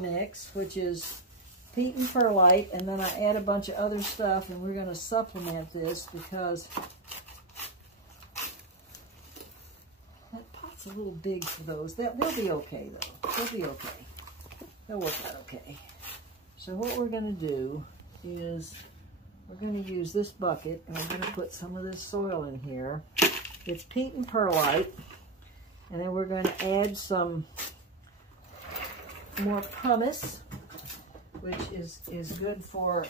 mix, which is peat and perlite, and then I add a bunch of other stuff, and we're going to supplement this because that pot's a little big for those. They'll be okay, though. They'll be okay. They'll work out okay. So what we're going to do is we're going to use this bucket, and we're going to put some of this soil in here. It's peat and perlite, and then we're going to add some more pumice, which is good for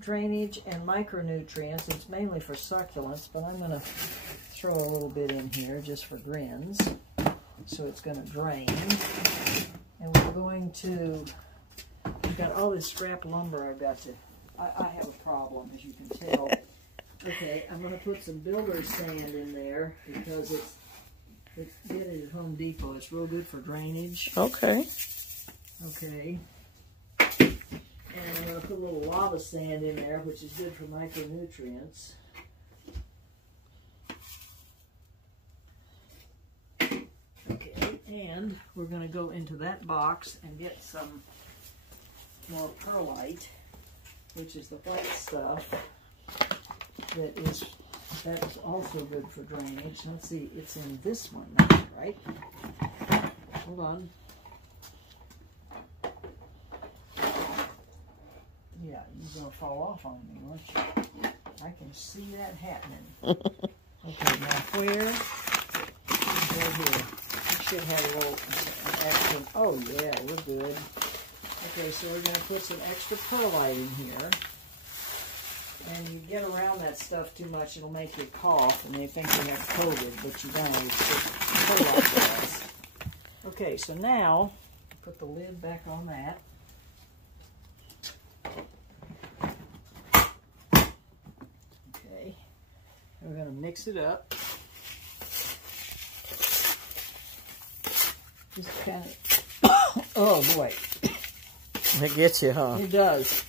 drainage and micronutrients. It's mainly for succulents, but I'm going to throw a little bit in here just for grins, so it's going to drain. And we're going to, I've got all this scrap lumber I've got to, I have a problem, as you can tell. Okay, I'm going to put some builder's sand in there because it's get it at Home Depot. It's real good for drainage. Okay. Okay. And I'm going to put a little lava sand in there, which is good for micronutrients. Okay, and we're going to go into that box and get some more perlite, which is the white stuff that's also good for drainage. Let's see, it's in this one now, right? Hold on. Yeah, you're going to fall off on me, aren't you? I can see that happening. Okay, now where? Right here. We should have a little extra. Oh, yeah, we're good. Okay, so we're going to put some extra perlite in here. And you get around that stuff too much, it'll make you cough, and they think you have COVID, but you don't. It's just perlite does. Okay, so now, put the lid back on that. Okay, we're going to mix it up. Just kind of, oh boy. It gets you, huh? It does.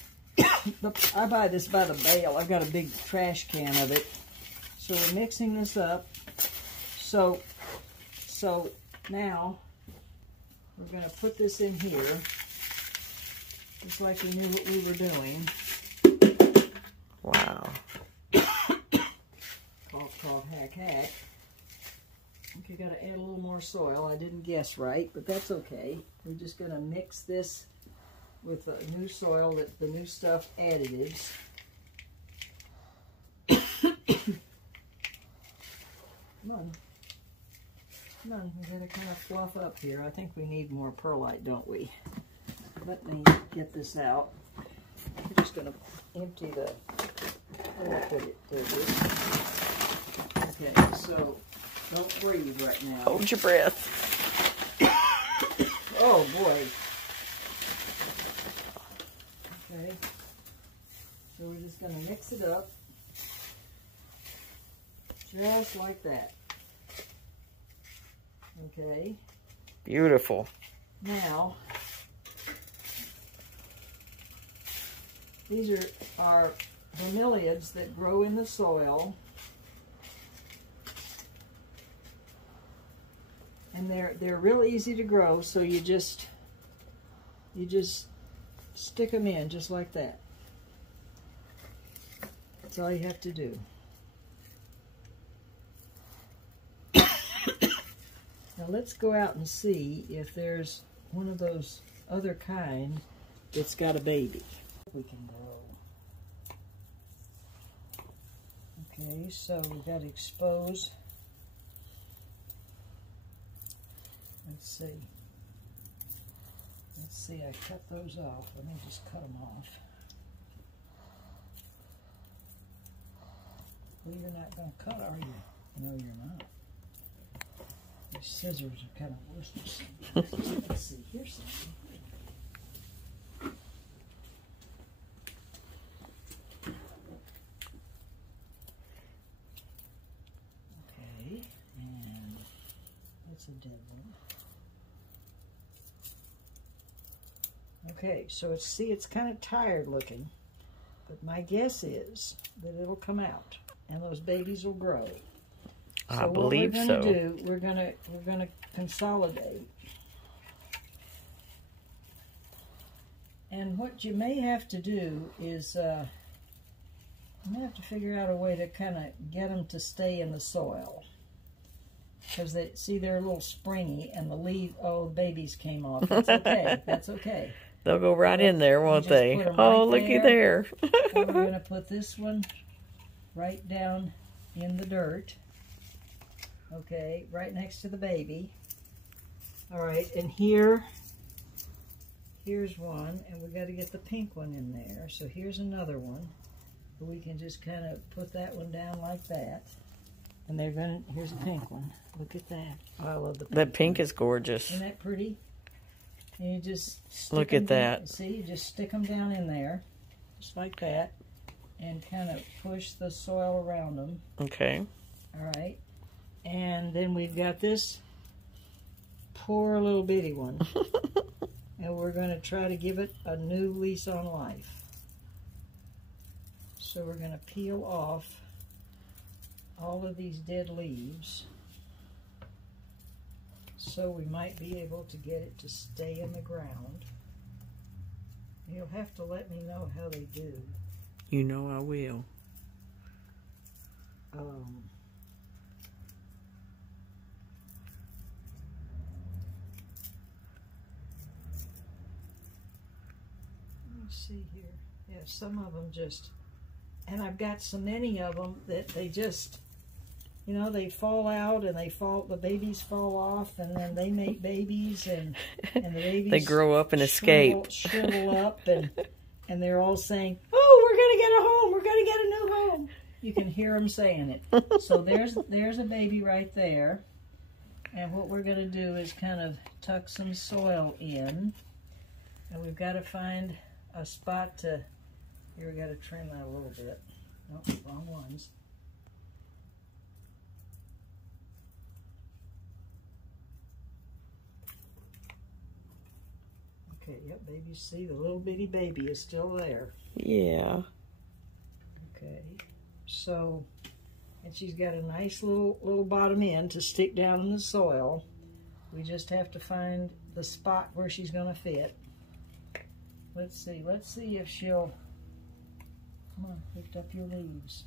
I buy this by the bale. I've got a big trash can of it. So we're mixing this up. So now we're going to put this in here, just like we knew what we were doing. Wow. Cough, hack, hack. Okay, got to add a little more soil. I didn't guess right, but that's okay. We're just going to mix this with the new soil, the new stuff additives. Come on. Come on, we gotta kind of fluff up here. I think we need more perlite, don't we? Let me get this out. I'm just gonna empty the, where did I put it? There it is. Okay, so don't breathe right now. Hold your breath. Oh boy. Okay, so we're just going to mix it up, just like that. Okay. Beautiful. Now, these are bromeliads that grow in the soil, and they're real easy to grow. So you just stick them in just like that. That's all you have to do. Now let's go out and see if there's one of those other kind that's got a baby. We can grow. Okay, so we've got to expose. Let's see. Let's see, I cut those off. Let me just cut them off. Well, you're not going to cut, are you? No, you're not. These scissors are kind of worthless. Let's see, here's something. Okay, and that's a dead one. Okay, so it's kind of tired looking, but my guess is that it'll come out and those babies will grow. I believe so. We're gonna consolidate. And what you may have to do is, you may have to figure out a way to kind of get them to stay in the soil. Because they, see, they're a little springy, and the leaf, oh, the babies came off. That's okay. That's okay. They'll go right in there, won't they? Right Oh, looky there. And we're going to put this one right down in the dirt. Okay, right next to the baby. All right, and here's one, and we've got to get the pink one in there. So here's another one. We can just kind of put that one down like that. And they're going to, here's a pink one. Look at that. Oh, I love the pink. That pink is gorgeous. Isn't that pretty? And you just look at that. Down, see, you just stick them down in there, just like that, and kind of push the soil around them. Okay. All right. And then we've got this poor little bitty one. And we're going to try to give it a new lease on life. So we're going to peel off all of these dead leaves, so we might be able to get it to stay in the ground. You'll have to let me know how they do. You know I will. Let me see here. Yeah, some of them just, and I've got so many of them that they just, you know, they fall out and they fall, the babies fall off, and then they make babies, and the babies they grow up and escape. Shrivel up, and they're all saying, "Oh, we're gonna get a home. We're gonna get a new home." You can hear them saying it. So there's a baby right there, and what we're gonna do is kind of tuck some soil in, and we've got to find a spot to. Here, we got to trim that a little bit. Nope, wrong ones. Okay, yep, baby, see, the little bitty baby is still there. Yeah. Okay, so, and she's got a nice little bottom end to stick down in the soil. We just have to find the spot where she's going to fit. Let's see if she'll, come on, lift up your leaves.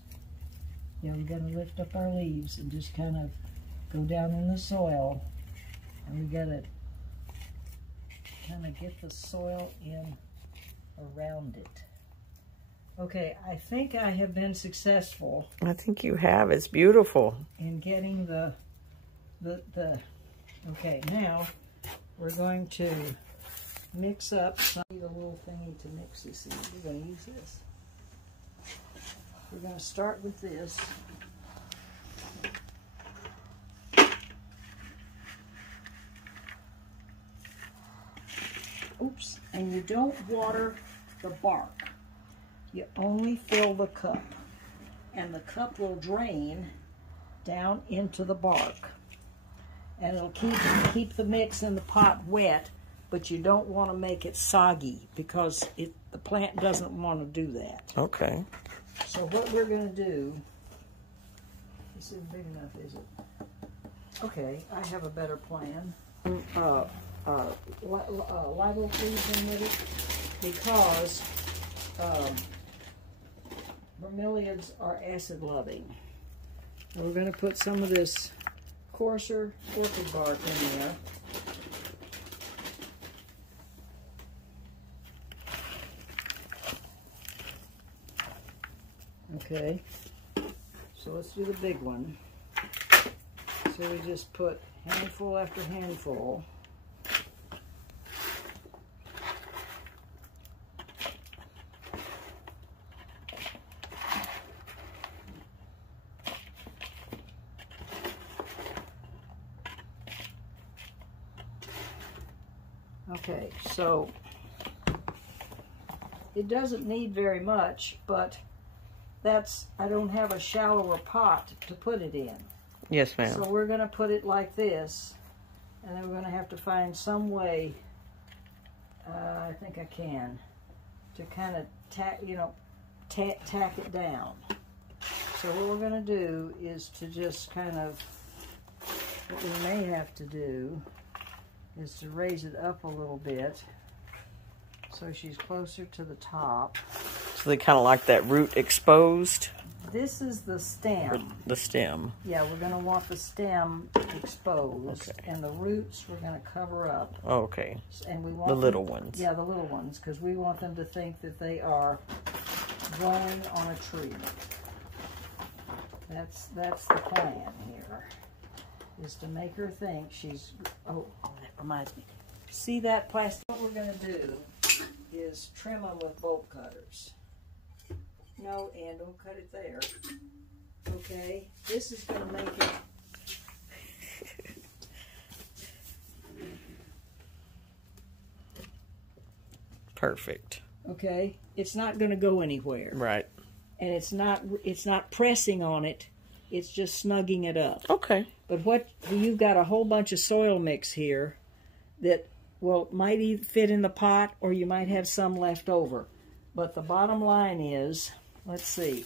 Yeah, we're going to lift up our leaves and just kind of go down in the soil, and we got to kind of get the soil in around it. Okay, I think I have been successful. I think you have. It's beautiful. In getting the okay, now we're going to mix up some of the little thingy to mix this in. We're going to use this. We're going to start with this. Oops, and you don't water the bark. You only fill the cup, and the cup will drain down into the bark, and it'll keep the mix in the pot wet, but you don't want to make it soggy, because the plant doesn't want to do that. Okay. So what we're going to do, this isn't big enough, is it? Okay, I have a better plan. Live oak leaves in with it, because bromeliads are acid loving. We're going to put some of this coarser orchid bark in there. Okay, so let's do the big one. So we just put handful after handful. Okay, so it doesn't need very much, but I don't have a shallower pot to put it in. Yes, ma'am. So we're going to put it like this, and then we're going to have to find some way, I think I can, to kind of tack it down. So what we're going to do is to just kind of, what we may have to do is to raise it up a little bit So she's closer to the top. So they kind of like that root exposed? This is the Or stem. the stem. Yeah, we're going to want the stem exposed. Okay. And the roots we're going to cover up. Oh, okay. And we want The them- little ones. Yeah, the little ones, because we want them to think that they are growing on a tree. That's the plan here, is to make her think she's, oh, that reminds me. See that plastic? What we're going to do is trim them with bolt cutters. No, and don't cut it there. Okay, this is going to make it. Perfect. Okay, it's not going to go anywhere, Right. and it's not pressing on it. It's just snugging it up. Okay. But what you've got a whole bunch of soil mix here that might either fit in the pot, or you might have some left over. But the bottom line is, let's see,